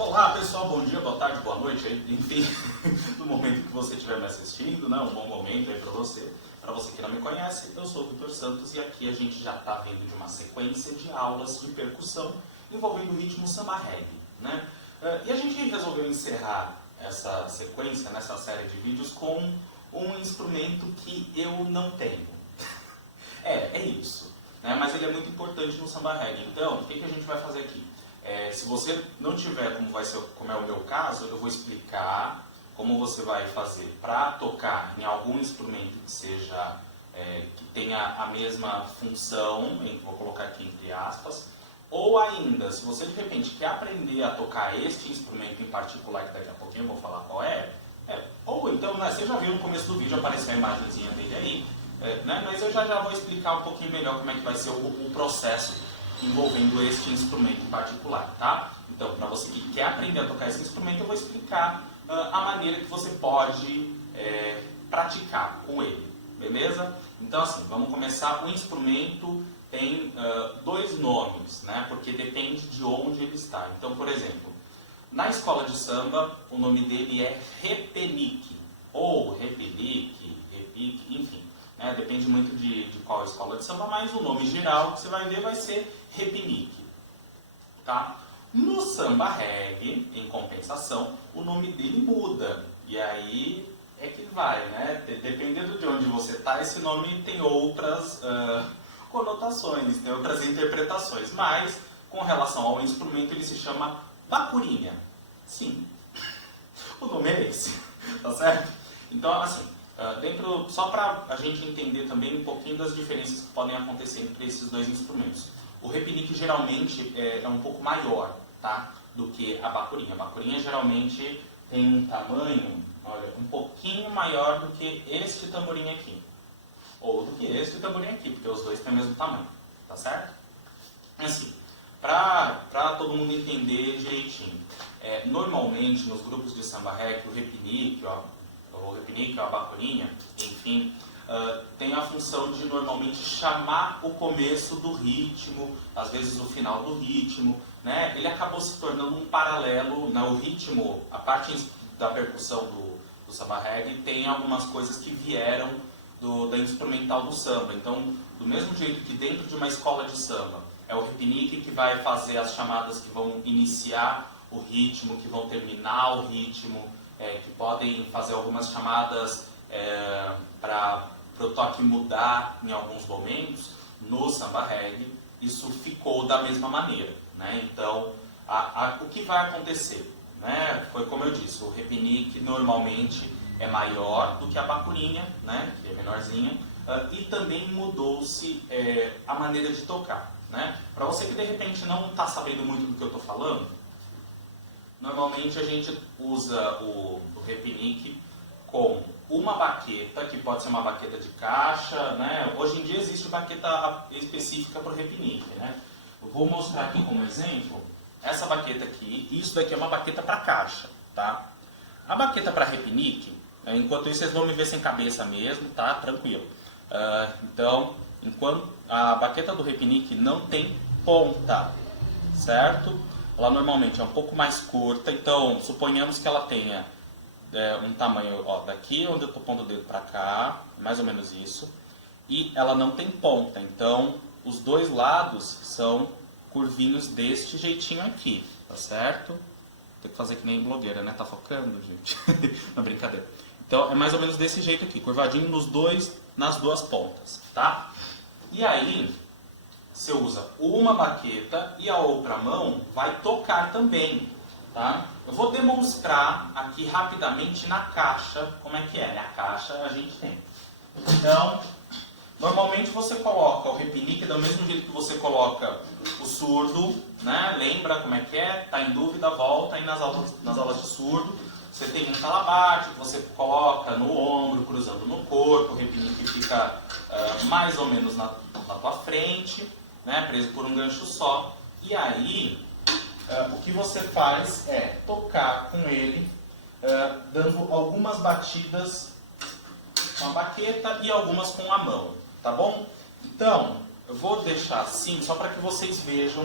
Olá pessoal, bom dia, boa tarde, boa noite, enfim, no momento que você estiver me assistindo, né, um bom momento aí para você. Para você que não me conhece, eu sou o Dr. Santos e aqui a gente já está vindo de uma sequência de aulas de percussão envolvendo o ritmo samba reggae, né? E a gente resolveu encerrar essa sequência, nessa série de vídeos, com um instrumento que eu não tenho. É isso, né? Mas ele é muito importante no samba reggae. Então, o que a gente vai fazer aqui? Se você não tiver, como é o meu caso, eu vou explicar como você vai fazer para tocar em algum instrumento que seja, que tenha a mesma função, vou colocar aqui entre aspas, ou ainda, se você de repente quer aprender a tocar este instrumento em particular, que daqui a pouquinho eu vou falar qual ou então, né, você já viu no começo do vídeo aparecer a imagenzinha dele aí, né, mas eu já vou explicar um pouquinho melhor como é que vai ser o processo envolvendo este instrumento em particular, tá? Então, para você que quer aprender a tocar esse instrumento, eu vou explicar a maneira que você pode praticar com ele, beleza? Então, assim, vamos começar. O instrumento tem dois nomes, né? Porque depende de onde ele está. Então, por exemplo, na escola de samba, o nome dele é repenique, ou repelique, repique, enfim. Depende muito de qual escola de samba, mas o nome geral que você vai ver vai ser repinique, tá? No samba reggae, em compensação, o nome dele muda, e aí é que vai, né? Dependendo de onde você está, esse nome tem outras conotações, tem outras interpretações, mas com relação ao instrumento ele se chama bacurinha. Sim, o nome é esse, tá certo? Então, assim, só para a gente entender também um pouquinho das diferenças que podem acontecer entre esses dois instrumentos. O repinique geralmente é um pouco maior, tá, do que a bacurinha. A bacurinha geralmente tem um tamanho, olha, um pouquinho maior do que este tamborim aqui. Ou do que este tamborim aqui, porque os dois têm o mesmo tamanho, tá certo? Assim, para todo mundo entender direitinho, normalmente nos grupos de samba reggae, o repinique, a bacurinha, enfim, tem a função de normalmente chamar o começo do ritmo, às vezes o final do ritmo, né? Ele acabou se tornando um paralelo, né? O ritmo, a parte da percussão do samba reggae tem algumas coisas que vieram da instrumental do samba. Então, do mesmo jeito que dentro de uma escola de samba é o repinique que vai fazer as chamadas que vão iniciar o ritmo, que vão terminar o ritmo, que podem fazer algumas chamadas para o toque mudar em alguns momentos, no samba reggae isso ficou da mesma maneira, né? Então, o que vai acontecer? Né? Foi como eu disse, o repinique normalmente é maior do que a bacurinha, né? Que é menorzinha, e também mudou-se a maneira de tocar, né? Para você que de repente não está sabendo muito do que eu estou falando, normalmente a gente usa o repinique com uma baqueta, que pode ser uma baqueta de caixa, né? Hoje em dia existe baqueta específica para o repinique, né? Eu vou mostrar aqui como exemplo essa baqueta aqui, e isso daqui é uma baqueta para caixa, tá? A baqueta para repinique, enquanto isso vocês vão me ver sem cabeça mesmo, tá? Tranquilo. Então, enquanto a baqueta do repinique não tem ponta, certo? Ela normalmente é um pouco mais curta, então suponhamos que ela tenha um tamanho, daqui onde eu estou pondo o dedo para cá, mais ou menos isso, e ela não tem ponta, então os dois lados são curvinhos deste jeitinho aqui, tá certo? Tem que fazer que nem blogueira, né? Tá focando, gente? Não, brincadeira. Então é mais ou menos desse jeito aqui, curvadinho nas duas pontas, tá? E aí você usa uma baqueta e a outra mão vai tocar também, tá? Eu vou demonstrar aqui rapidamente na caixa como é que é, né? A caixa a gente tem. Então, normalmente você coloca o repinique do mesmo jeito que você coloca o surdo, né? Lembra como é que é? Tá em dúvida, volta aí nas aulas de surdo. Você tem um talabarte que você coloca no ombro, cruzando no corpo, o repinique fica mais ou menos na tua frente, né, preso por um gancho só, e aí o que você faz é tocar com ele, dando algumas batidas com a baqueta e algumas com a mão, tá bom? Então, eu vou deixar assim, só para que vocês vejam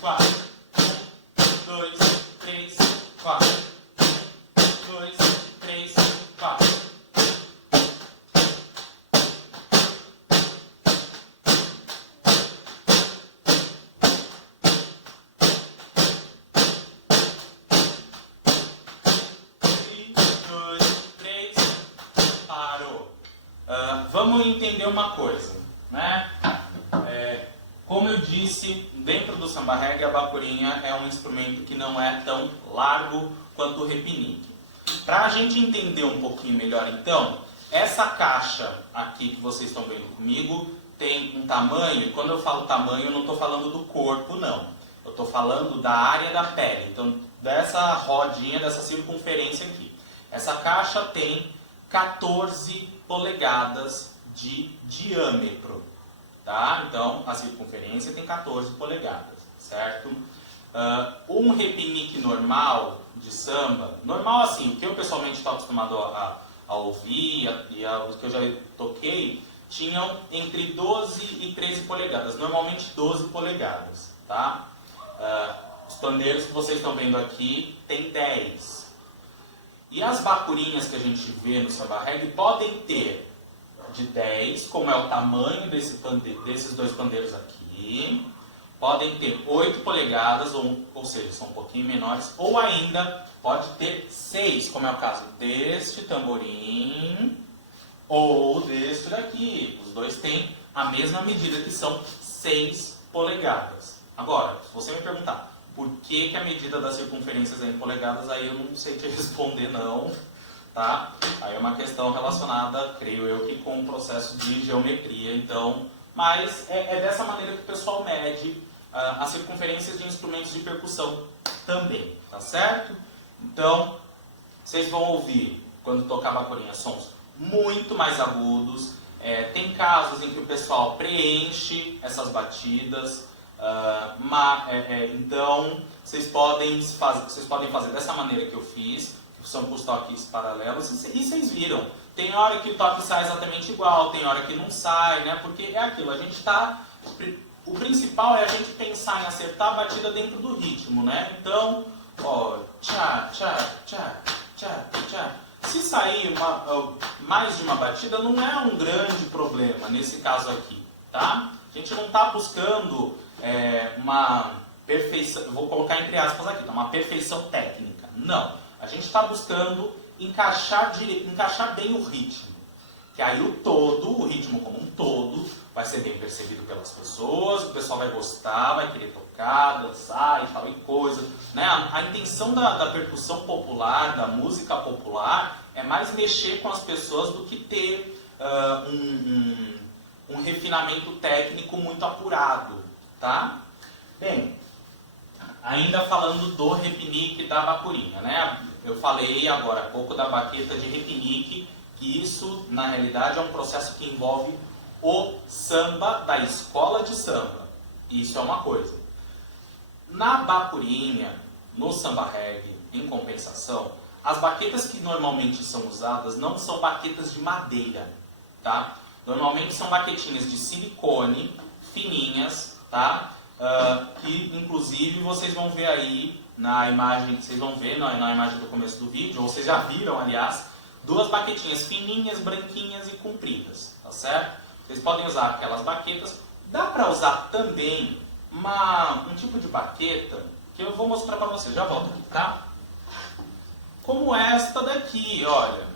4. 2, 3, 4. 2, 3, 4. Vamos entender uma coisa, né? Como eu disse, dentro do samba reggae, a bacurinha é um instrumento que não é tão largo quanto o repinique. Para a gente entender um pouquinho melhor, então, essa caixa aqui que vocês estão vendo comigo tem um tamanho, e quando eu falo tamanho, eu não estou falando do corpo, não. Eu estou falando da área da pele, então, dessa rodinha, dessa circunferência aqui. Essa caixa tem 14 polegadas de diâmetro, tá? Então, a circunferência tem 14 polegadas, certo? Um repinique normal de samba, normal assim, o que eu pessoalmente estou acostumado a ouvir e os que eu já toquei, tinham entre 12 e 13 polegadas, normalmente 12 polegadas, tá? Os pandeiros que vocês estão vendo aqui tem 10. E as bacurinhas que a gente vê no samba reggae podem ter de 10, como é o tamanho desses dois pandeiros aqui. Podem ter 8 polegadas, ou seja, são um pouquinho menores. Ou ainda pode ter 6, como é o caso deste tamborim ou deste daqui. Os dois têm a mesma medida, que são 6 polegadas. Agora, se você me perguntar por que a medida das circunferências é em polegadas, aí eu não sei te responder não, tá? Aí é uma questão relacionada, creio eu, que com o processo de geometria, então, mas é dessa maneira que o pessoal mede as circunferências de instrumentos de percussão também, tá certo? Então, vocês vão ouvir, quando tocar bacurinha, sons muito mais agudos, tem casos em que o pessoal preenche essas batidas. Então, vocês podem fazer dessa maneira que eu fiz, que são com os toques paralelos, e vocês viram. Tem hora que o toque sai exatamente igual, tem hora que não sai, né? Porque é aquilo, o principal é a gente pensar em acertar a batida dentro do ritmo, né? Então, ó, tchá, tchá, tchá, tchá, tchá. Se sair mais de uma batida, não é um grande problema nesse caso aqui, tá? A gente não está buscando uma perfeição, vou colocar entre aspas aqui, tá? Uma perfeição técnica. Não. A gente está buscando encaixar bem o ritmo. Que aí o ritmo como um todo, vai ser bem percebido pelas pessoas, o pessoal vai gostar, vai querer tocar, dançar e tal e coisa. Né? A intenção da percussão popular, da música popular, é mais mexer com as pessoas do que ter um refinamento técnico muito apurado. Tá? Bem, ainda falando do repinique da bacurinha, né? Eu falei agora há pouco da baqueta de repinique, que isso, na realidade, é um processo que envolve o samba da escola de samba. Isso é uma coisa. Na bacurinha, no samba reggae, em compensação, as baquetas que normalmente são usadas não são baquetas de madeira, tá? Normalmente são baquetinhas de silicone, fininhas, tá? Que inclusive vocês vão ver aí na imagem, vocês vão ver na imagem do começo do vídeo, ou vocês já viram, aliás, duas baquetinhas fininhas, branquinhas e compridas, tá certo? Vocês podem usar aquelas baquetas. Dá para usar também um tipo de baqueta que eu vou mostrar para vocês, já volto aqui, tá? Como esta daqui, olha.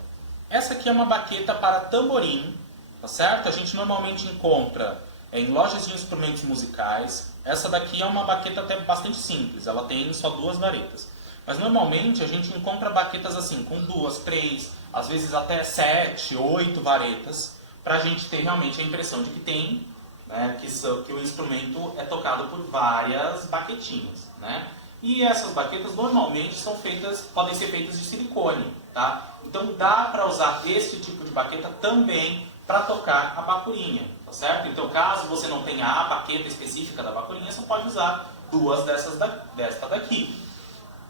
Essa aqui é uma baqueta para tamborim, tá certo? A gente normalmente encontra em lojas de instrumentos musicais. Essa daqui é uma baqueta até bastante simples, ela tem só 2 varetas. Mas normalmente a gente encontra baquetas assim, com 2, 3, às vezes até 7, 8 varetas, para a gente ter realmente a impressão de que tem, né, que o instrumento é tocado por várias baquetinhas, né? E essas baquetas normalmente podem ser feitas de silicone, tá? Então dá para usar esse tipo de baqueta também para tocar a bacurinha, tá certo? Então caso você não tenha a baqueta específica da bacurinha, você pode usar 2 desta daqui,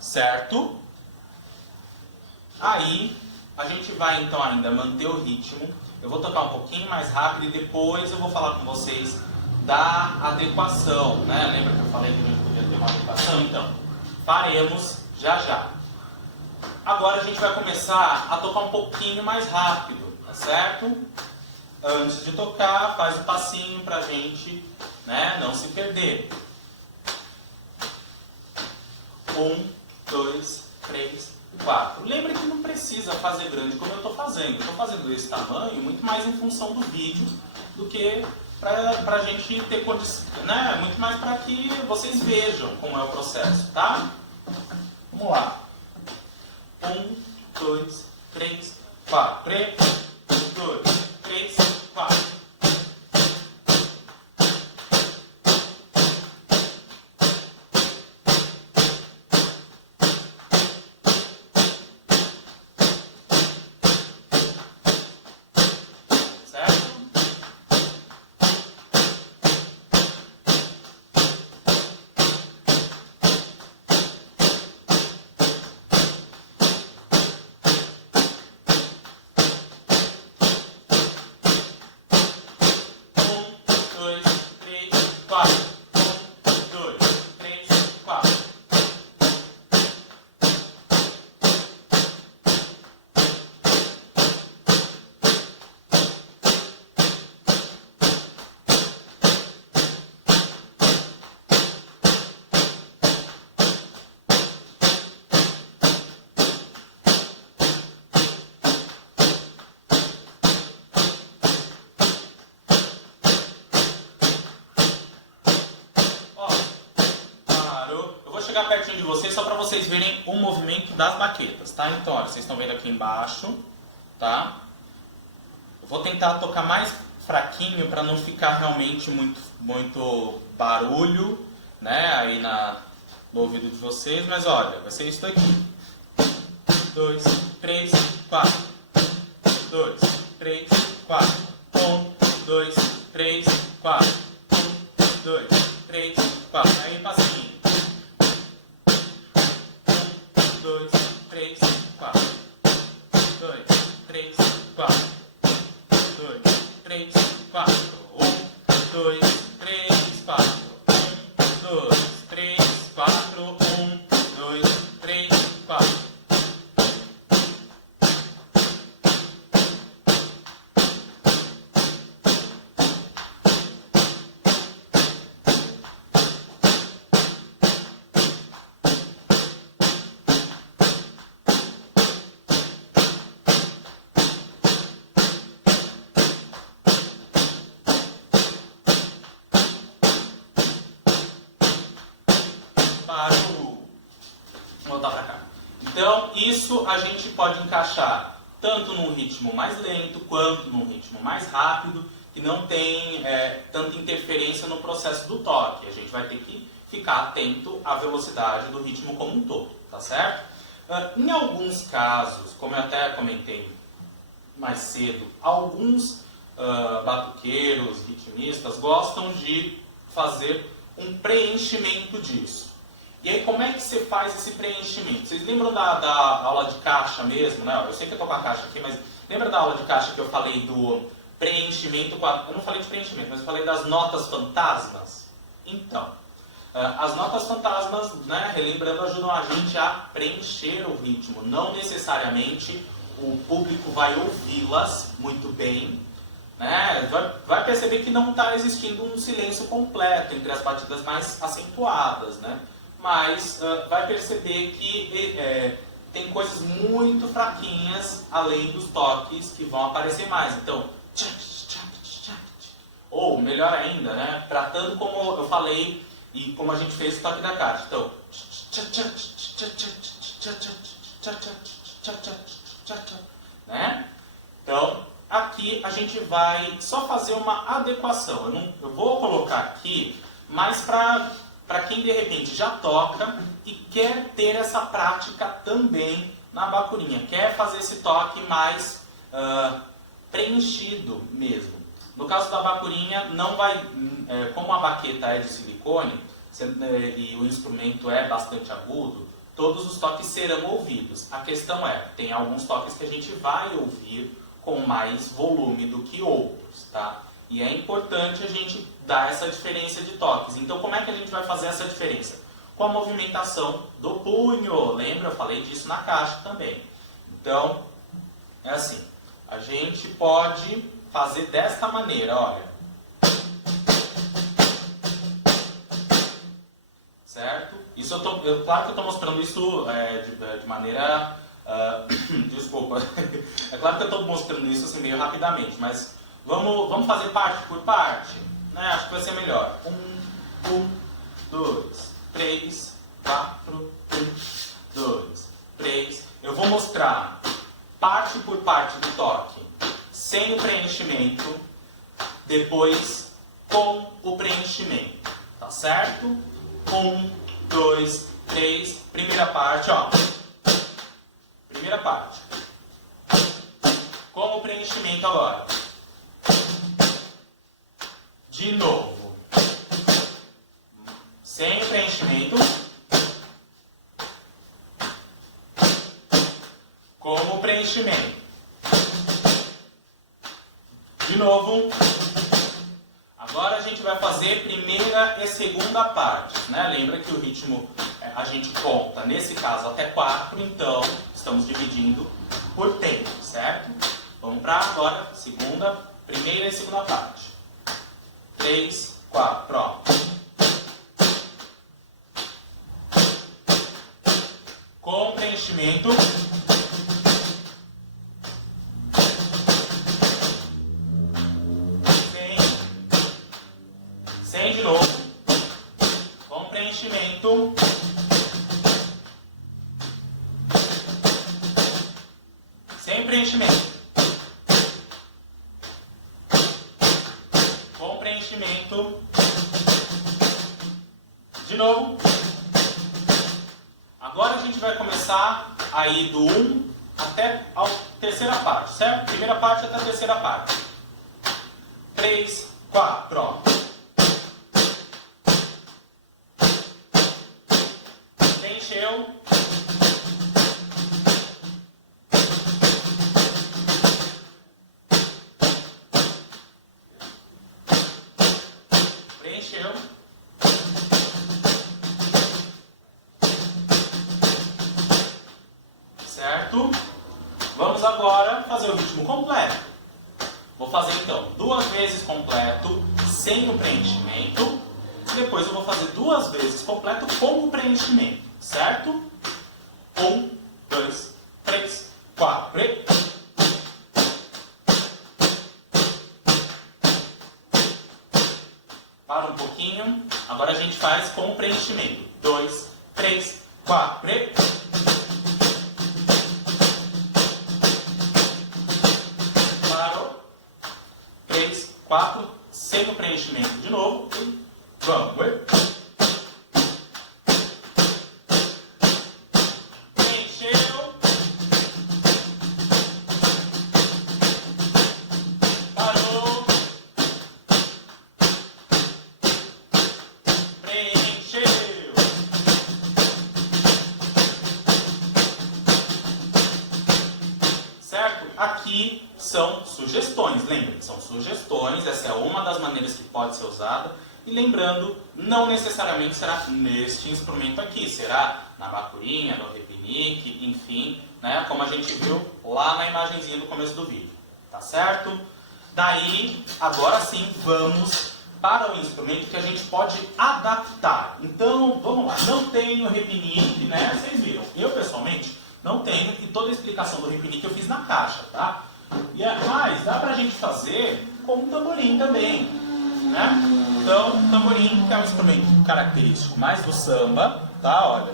certo? Aí a gente vai então ainda manter o ritmo. Eu vou tocar um pouquinho mais rápido e depois eu vou falar com vocês da adequação, né? Lembra que eu falei que a gente podia ter uma respiração, então. Faremos já já. Agora a gente vai começar a tocar um pouquinho mais rápido, tá certo? Antes de tocar, faz um passinho pra gente, né, não se perder. 1, 2, 3, 4. Lembra que não precisa fazer grande como eu estou fazendo. Eu estou fazendo desse tamanho muito mais em função do vídeo do que para a gente ter condição, né? Muito mais para que vocês vejam como é o processo, tá? Vamos lá. 1, 2, 3, 4. 3, 2, 3, 4. Chegar pertinho de vocês só para vocês verem o movimento das baquetas, tá? Então, olha, vocês estão vendo aqui embaixo, tá? Eu vou tentar tocar mais fraquinho para não ficar realmente muito barulho, né? Aí no ouvido de vocês, mas olha, vai ser isso daqui. 2, 3, 4. 2, 3, 4. 1, 2, 3, 4. 1, 2, 3, 4. Aí passinho. 2, 3, 4. 2, 3, 4. 2, 3, 4. 1, 2, 3, 4. 1, 2, 3, 4. 1, 2, 3, 4. Voltar para cá. Então, isso a gente pode encaixar tanto num ritmo mais lento quanto num ritmo mais rápido, que não tem tanta interferência no processo do toque. A gente vai ter que ficar atento à velocidade do ritmo como um todo, tá certo? Em alguns casos, como eu até comentei mais cedo, alguns batuqueiros, ritmistas gostam de fazer um preenchimento disso. E aí, como é que você faz esse preenchimento? Vocês lembram da aula de caixa mesmo, né? Eu sei que eu estou com a caixa aqui, mas lembra da aula de caixa que eu falei do preenchimento? Eu não falei de preenchimento, mas eu falei das notas fantasmas? Então, as notas fantasmas, né, relembrando, ajudam a gente a preencher o ritmo. Não necessariamente o público vai ouvi-las muito bem, né? Vai perceber que não está existindo um silêncio completo entre as batidas mais acentuadas, né? Mas vai perceber que tem coisas muito fraquinhas além dos toques que vão aparecer mais. Então, ou melhor ainda, né, tratando como eu falei e como a gente fez o toque da caixa. Então, né? Então, aqui a gente vai só fazer uma adequação. Eu vou colocar aqui mais para quem de repente já toca e quer ter essa prática também na bacurinha, quer fazer esse toque mais preenchido mesmo. No caso da bacurinha, não vai, como a baqueta é de silicone e o instrumento é bastante agudo, todos os toques serão ouvidos. A questão é, tem alguns toques que a gente vai ouvir com mais volume do que outros, tá? E é importante a gente dar essa diferença de toques. Então, como é que a gente vai fazer essa diferença? com a movimentação do punho. Lembra? Eu falei disso na caixa também. Então, é assim. A gente pode fazer desta maneira, olha. Certo? Isso claro que eu estou mostrando isso de maneira... desculpa. É claro que eu estou mostrando isso assim, meio rapidamente, mas vamos fazer parte por parte. Né? Acho que vai ser melhor. 1, 2, 3, 4, 1, 2, 3. Eu vou mostrar parte por parte do toque, sem o preenchimento, depois com o preenchimento. Tá certo? 1, 2, 3. Primeira parte, ó. Primeira parte. Com o preenchimento agora. De novo. Sem o preenchimento. Com o preenchimento. De novo. Agora a gente vai fazer primeira e segunda parte, né? Lembra que o ritmo a gente conta, nesse caso, até 4, então estamos dividindo por tempo, certo? Vamos para agora, primeira e segunda parte. 3, 4, pronto. Com preenchimento. Sem de novo. Com preenchimento. Sem preenchimento. Com preenchimento. De novo. Agora a gente vai começar a ir do 1 até a terceira parte, certo? Primeira parte até a terceira parte. 3, 4, pronto. Preencheu. Preencheu. Certo? Vamos agora fazer o ritmo completo. Vou fazer então 2 vezes completo sem o preenchimento. Depois eu vou fazer 2 vezes completo com o preenchimento. Certo? 1, 2, 3, 4. Para um pouquinho. Agora a gente faz com o preenchimento. 2, 3, 4. Parou. 3, 4. Sem o preenchimento de novo. E vamos. Preencheu. Parou. Preencheu. Certo? Aqui são sugestões, lembra? São sugestões, essa é uma das maneiras que pode ser usada. E lembrando, não necessariamente será neste instrumento aqui, será na bacurinha, no repinique, enfim, né? Como a gente viu lá na imagenzinha do começo do vídeo. Tá certo? Daí, agora sim, vamos para o instrumento que a gente pode adaptar. Então, vamos lá. Não tenho repinique, né? Vocês viram. Eu, pessoalmente, não tenho, e toda a explicação do repinique eu fiz na caixa, tá? Mas dá pra gente fazer com um tamborim também, né? Então, o tamborim, que é um instrumento característico mais do samba, tá? Olha.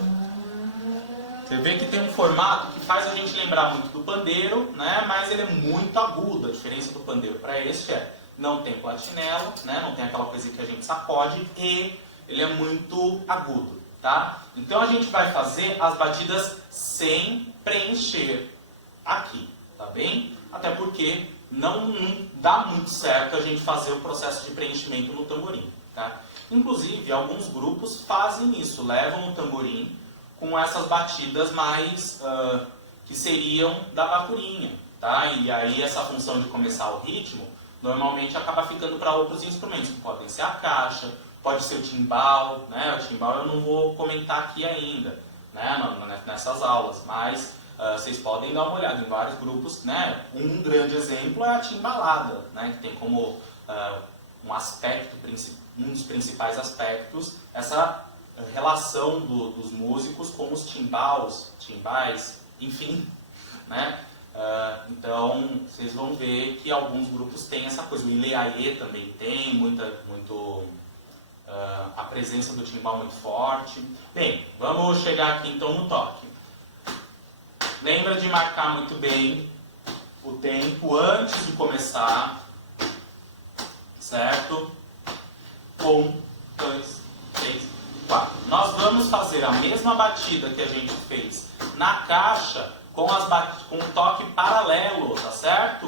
Você vê que tem um formato que faz a gente lembrar muito do pandeiro, né? Mas ele é muito agudo. A diferença do pandeiro para este não tem platinelo, né? Não tem aquela coisa que a gente sacode, e ele é muito agudo, tá? Então a gente vai fazer as batidas sem preencher aqui, tá bem? Até porque não dá muito certo a gente fazer o processo de preenchimento no tamborim, tá? Inclusive, alguns grupos fazem isso, levam o tamborim com essas batidas mais que seriam da bacurinha, tá? E aí essa função de começar o ritmo normalmente acaba ficando para outros instrumentos, que podem ser a caixa, pode ser o timbal, né? O timbal eu não vou comentar aqui ainda, né? Nessas aulas, mas vocês podem dar uma olhada em vários grupos, né? Um grande exemplo é a timbalada, né? Que tem como um aspecto, um dos principais aspectos, essa relação dos músicos com os timbais, enfim, né? Então, vocês vão ver que alguns grupos têm essa coisa. O Ileaê também tem a presença do timbal muito forte. Bem, vamos chegar aqui então no toque. Lembra de marcar muito bem o tempo antes de começar, certo? 1, 2, 3, 4. Nós vamos fazer a mesma batida que a gente fez na caixa com o toque paralelo, tá certo?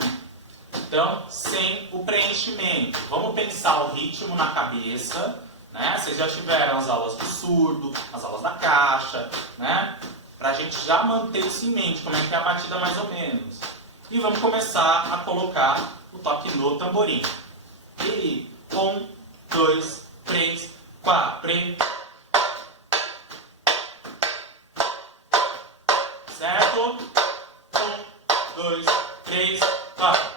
Então, sem o preenchimento. Vamos pensar o ritmo na cabeça, né? Vocês já tiveram as aulas do surdo, as aulas da caixa, né? Pra gente já manter isso em mente, como é que é a batida mais ou menos. E vamos começar a colocar o toque no tamborim. E 1, 2, 3, 4. Certo? 1, 2, 3, 4.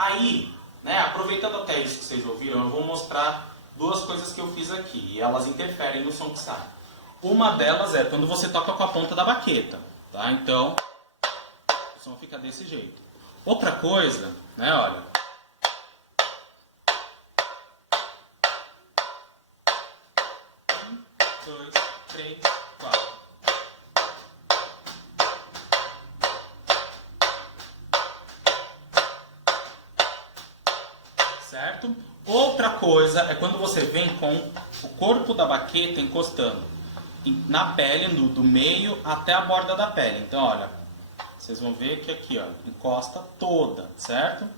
Aí, né, aproveitando até isso que vocês ouviram, eu vou mostrar duas coisas que eu fiz aqui, e elas interferem no som que sai. Uma delas é quando você toca com a ponta da baqueta, tá? Então, o som fica desse jeito. Outra coisa, né, olha. Um, dois, três, quatro. Certo? Outra coisa é quando você vem com o corpo da baqueta encostando na pele, do meio até a borda da pele. Então, olha, vocês vão ver que aqui, ó, encosta toda, certo?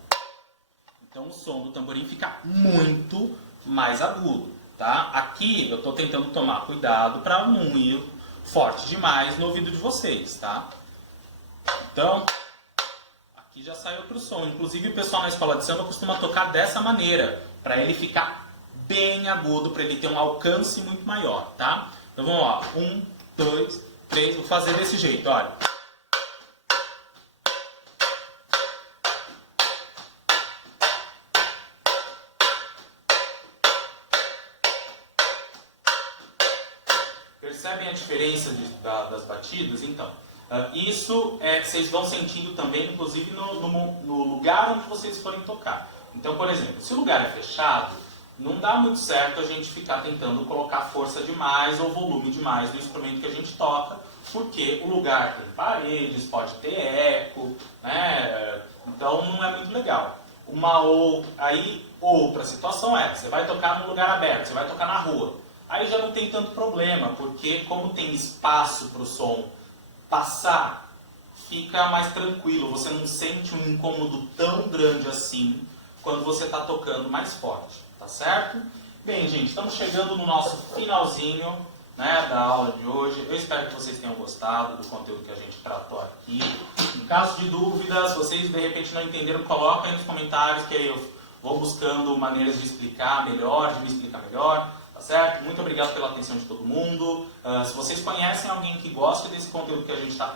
Então o som do tamborim fica muito mais agudo, tá? Aqui eu estou tentando tomar cuidado para não ir forte demais no ouvido de vocês, tá? Então, aqui já sai outro som. Inclusive o pessoal na escola de samba costuma tocar dessa maneira, para ele ficar bem agudo, para ele ter um alcance muito maior, tá? Então vamos lá, 1, 2, 3, vou fazer desse jeito, olha. Percebem a diferença das batidas? Então, isso vocês vão sentindo também, inclusive, no lugar onde vocês forem tocar. Então, por exemplo, se o lugar é fechado, não dá muito certo a gente ficar tentando colocar força demais ou volume demais no instrumento que a gente toca, porque o lugar tem paredes, pode ter eco, né? Então não é muito legal. Outra situação você vai tocar num lugar aberto, você vai tocar na rua. Aí já não tem tanto problema, porque como tem espaço para o som passar, fica mais tranquilo, você não sente um incômodo tão grande assim quando você está tocando mais forte, tá certo? Bem, gente, estamos chegando no nosso finalzinho, né, da aula de hoje. Eu espero que vocês tenham gostado do conteúdo que a gente tratou aqui. Em caso de dúvidas, vocês de repente não entenderam, coloca aí nos comentários que eu vou buscando maneiras de explicar melhor, de me explicar melhor. Tá certo? Muito obrigado pela atenção de todo mundo. Se vocês conhecem alguém que gosta desse conteúdo que a gente está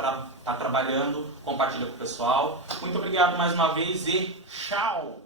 trabalhando, compartilha com o pessoal. Muito obrigado mais uma vez e tchau!